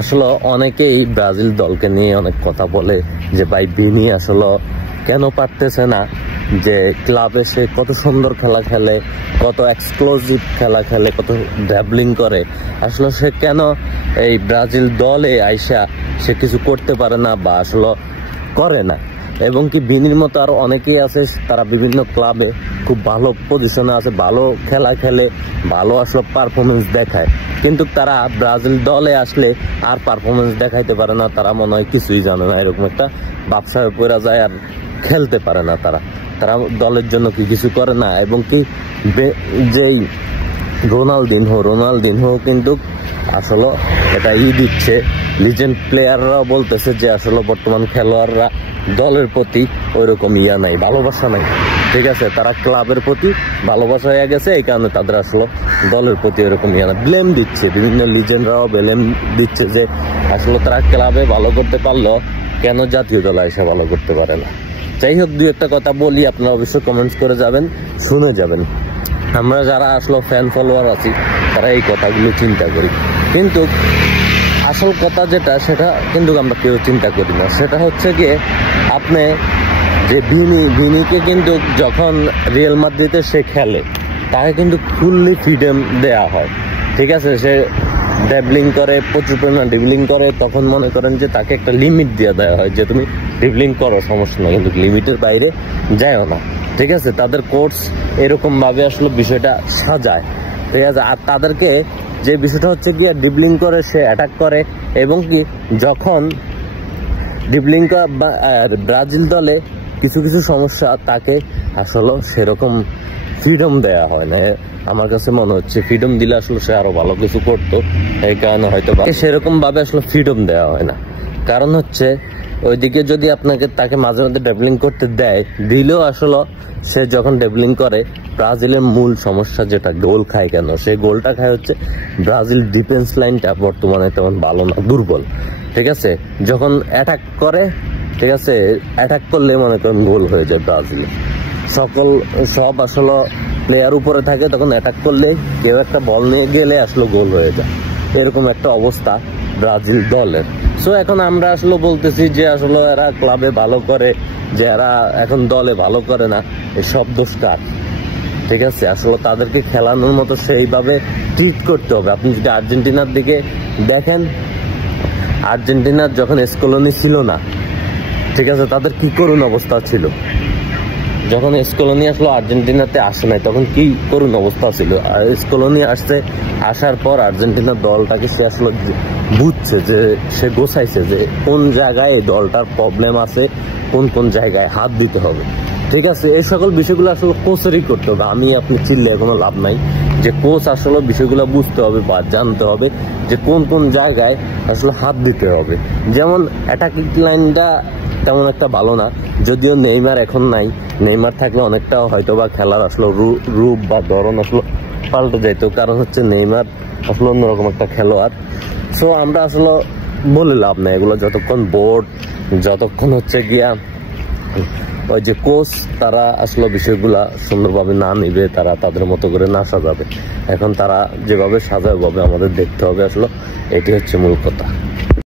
আসলে অনেকেই ব্রাজিল দলকে নিয়ে অনেক কথা বলে যে ভাই ভিনি আসলে কেন পারতেছে না, যে ক্লাবে সে কত সুন্দর খেলা খেলে, কত এক্সক্লুসিভ খেলা খেলে, কত ড্রাবলিং করে, আসলে সে কেন এই ব্রাজিল দলে আইসা সে কিছু করতে পারে না বা আসলে করে না। এবং কি ভিনির মতো আর অনেকেই আছে, তারা বিভিন্ন ক্লাবে খুব ভালো পজিশনে আছে, ভালো খেলা খেলে, ভালো আসলে পারফরমেন্স দেখায়, কিন্তু তারা ব্রাজিল দলে আসলে আর পারফরমেন্স দেখাইতে পারে না। তারা মনে হয় কিছুই জানে না, এরকম একটা ব্যবসায় পড়া যায় আর খেলতে পারে না। তারা দলের জন্য কি কিছু করে না। এবং কি যেই রোনালদিনহো কিন্তু আসলে এটা দিচ্ছে, লিজেন্ড প্লেয়াররাও বলতেছে যে আসলে বর্তমান খেলোয়াড়রা দলের প্রতি ওইরকম নাই, ভালোবাসা নাই। ঠিক আছে, তারা ক্লাবের প্রতি ভালোবাসা হয়ে গেছে, এই কারণে তাদের আসলে দলের প্রতি ওইরকম নাই। ব্লেম দিচ্ছে, বিভিন্ন লিজেন্ডরাও ব্লেম দিচ্ছে যে আসলে তারা ক্লাবে ভালো করতে পারলো, কেন জাতীয় দলে এসে ভালো করতে পারে না। যাই হোক, দুই একটা কথা বলি, আপনারা অবশ্যই কমেন্টস করে যাবেন, শুনে যাবেন। আমরা যারা আসলে ফ্যান ফলোয়ার আছি তারা এই কথাগুলো চিন্তা করি, কিন্তু আসল কথা যেটা সেটা কিন্তু আমরা কেউ চিন্তা করি না। সেটা হচ্ছে গিয়ে আপনি যে ভিনিকে কিন্তু যখন রিয়াল মাদ্রিদে সে খেলে তাকে কিন্তু ফুললি ফ্রিডম দেয়া হয়। ঠিক আছে, সে ড্রিবলিং করে, প্রচুর পরিমাণ ড্রিবলিং করে, তখন মনে করেন যে তাকে একটা লিমিট দিয়ে দেওয়া হয় যে তুমি ড্রিবলিং করো, সমস্যা না, কিন্তু লিমিটের বাইরে যায়ও না। ঠিক আছে, তাদের কোচ এরকম ভাবে আসলে বিষয়টা সাজায়। ঠিক আছে, আর তাদেরকে যে বিষয়টা হচ্ছে গিয়ে ড্রিবলিং করে সে অ্যাটাক করে, এবং কি যখন ড্রিবলিং ব্রাজিল দলে কিছু কিছু সমস্যা তাকে আসলে সেরকম ফ্রিডম দেয়া হয় না। আমার কাছে মনে হচ্ছে ফ্রিডম দিলে আসলে সে আরো ভালো কিছু করতো, এই কারণে হয়তো সেরকম ভাবে আসলে ফ্রিডম দেওয়া হয় না। কারণ হচ্ছে ওইদিকে যদি তাকে মাঝে মাঝে ড্রিবলিং করতে দিলেও আসলে সে যখন ড্রিবলিং করে, ব্রাজিলের মূল সমস্যা যেটা গোল খায় কেন, সেই গোলটা খায় হচ্ছে ব্রাজিল ডিফেন্স লাইনটা বর্তমানে তেমন ভালো না, দুর্বল। ঠিক আছে, যখন অ্যাটাক করে, ঠিক আছে, অ্যাটাক করলে মনে করেন গোল হয়ে যায় ব্রাজিলে, সব আসলে প্লেয়ার উপরে থাকে, তখন অ্যাটাক করলে কেউ একটা বল নিয়ে গেলে আসলে গোল হয়ে যায়, এরকম একটা অবস্থা ব্রাজিল দলের। সো এখন আমরা আসলে বলতেছি যে আসলে এরা ক্লাবে ভালো করে, যে এরা এখন দলে ভালো করে না, এসব দোষ কার? ঠিক আছে, আসলে তাদেরকে খেলানোর মতো সেইভাবে ট্রিট করতে হবে। আপনি যদি আর্জেন্টিনার দিকে দেখেন, আর্জেন্টিনার যখন স্কলোনি ছিল না, ঠিক আছে, তাদের কি করুণ অবস্থা ছিল। যখন স্কলোনি আসলো আর্জেন্টিনাতে আসে নাই, তখন কি করুণ অবস্থা ছিল। আর স্কলোনি আসার পর আর্জেন্টিনার দলটাকে সে আসলে বুঝছে, যে সে গোছাইছে যে কোন জায়গায় এই দলটার প্রবলেম আছে, কোন কোন জায়গায় হাত দিতে হবে। ঠিক আছে, এই সকল বিষয়গুলো আসলে কোচেরই করতে হবে। আপনি চিনলে কোনো লাভ নাই, যে কোচ আসলে বিষয়গুলো বুঝতে হবে বা জানতে হবে যে কোন কোন জায়গায় আসলে হাত দিতে হবে। যেমন অ্যাটাকিং লাইনটা তেমন একটা ভালো না, যদিও নেইমার এখন নাই, নেইমার থাকলে অনেকটা হয়তো বা খেলার আসলে রূপ বা ধরন আসলে পাল্টে যেত। কারণ হচ্ছে নেইমার আসলে অন্যরকম একটা খেলোয়াড়। সো আমরা আসলে বলে লাভ নাই এগুলো, যতক্ষণ হচ্ছে গিয়া ওই যে কোচ তারা আসলে বিষয়গুলা সুন্দরভাবে না নিবে, তারা তাদের মতো করে না সাজাবে। এখন তারা যেভাবে সাজায় ভাবে আমাদের দেখতে হবে, আসলে এটি হচ্ছে মূল কথা।